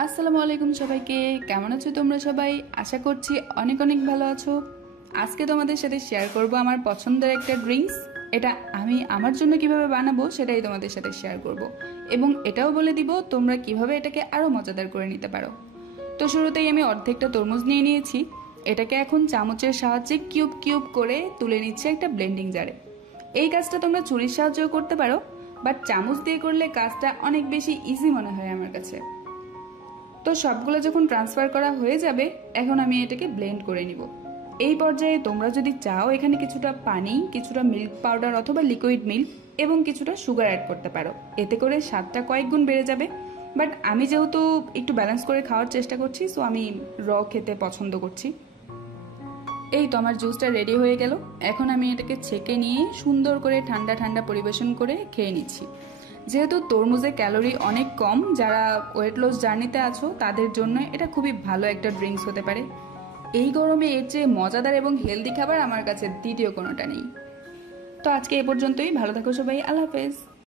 আসসালামু আলাইকুম সবাইকে। কেমন আছো তোমরা সবাই? আশা করছি অনেক অনেক ভালো আছো। আজকে তোমাদের সাথে শেয়ার করব আমার পছন্দের একটা ড্রিঙ্কস। এটা আমি আমার জন্য কিভাবে বানাবো সেটাই তোমাদের সাথে শেয়ার করব, এবং এটাও বলে দিব তোমরা কিভাবে এটাকে আরও মজাদার করে নিতে পারো। তো শুরুতেই আমি অর্ধেকটা তরমুজ নিয়ে নিয়েছি। এটাকে এখন চামচের সাহায্যে কিউব কিউব করে তুলে নিচ্ছে একটা ব্লেন্ডিং জারে। এই কাজটা তোমরা ছুরির সাহায্যেও করতে পারো, বাট চামচ দিয়ে করলে কাজটা অনেক বেশি ইজি মনে হয় আমার কাছে। তো সবগুলো যখন ট্রান্সফার করা হয়ে যাবে, এখন আমি এটাকে ব্লেন্ড করে নিব। এই পর্যায়ে তোমরা যদি চাও এখানে কিছুটা পানি, কিছুটা মিল্ক পাউডার অথবা লিকুইড মিল্ক এবং কিছুটা সুগার অ্যাড করতে পারো। এতে করে স্বাদটা কয়েক গুণ বেড়ে যাবে। বাট আমি যেহেতু একটু ব্যালেন্স করে খাওয়ার চেষ্টা করছি, সো আমি খেতে পছন্দ করছি। এই তো আমার জুসটা রেডি হয়ে গেল। এখন আমি এটাকে ছেঁকে নিয়ে সুন্দর করে ঠান্ডা ঠান্ডা পরিবেশন করে খেয়ে নিচ্ছি। যেহেতু তরমুজে ক্যালোরি অনেক কম, যারা ওয়েট লস জার্নিতে আছো তাদের জন্য এটা খুবই ভালো একটা ড্রিঙ্কস হতে পারে। এই গরমে এর চেয়ে মজাদার এবং হেলদি খাবার আমার কাছে দ্বিতীয় কোনোটা নেই। তো আজকে এ পর্যন্তই। ভালো থাকো সবাই। আল্লাহ হাফেজ।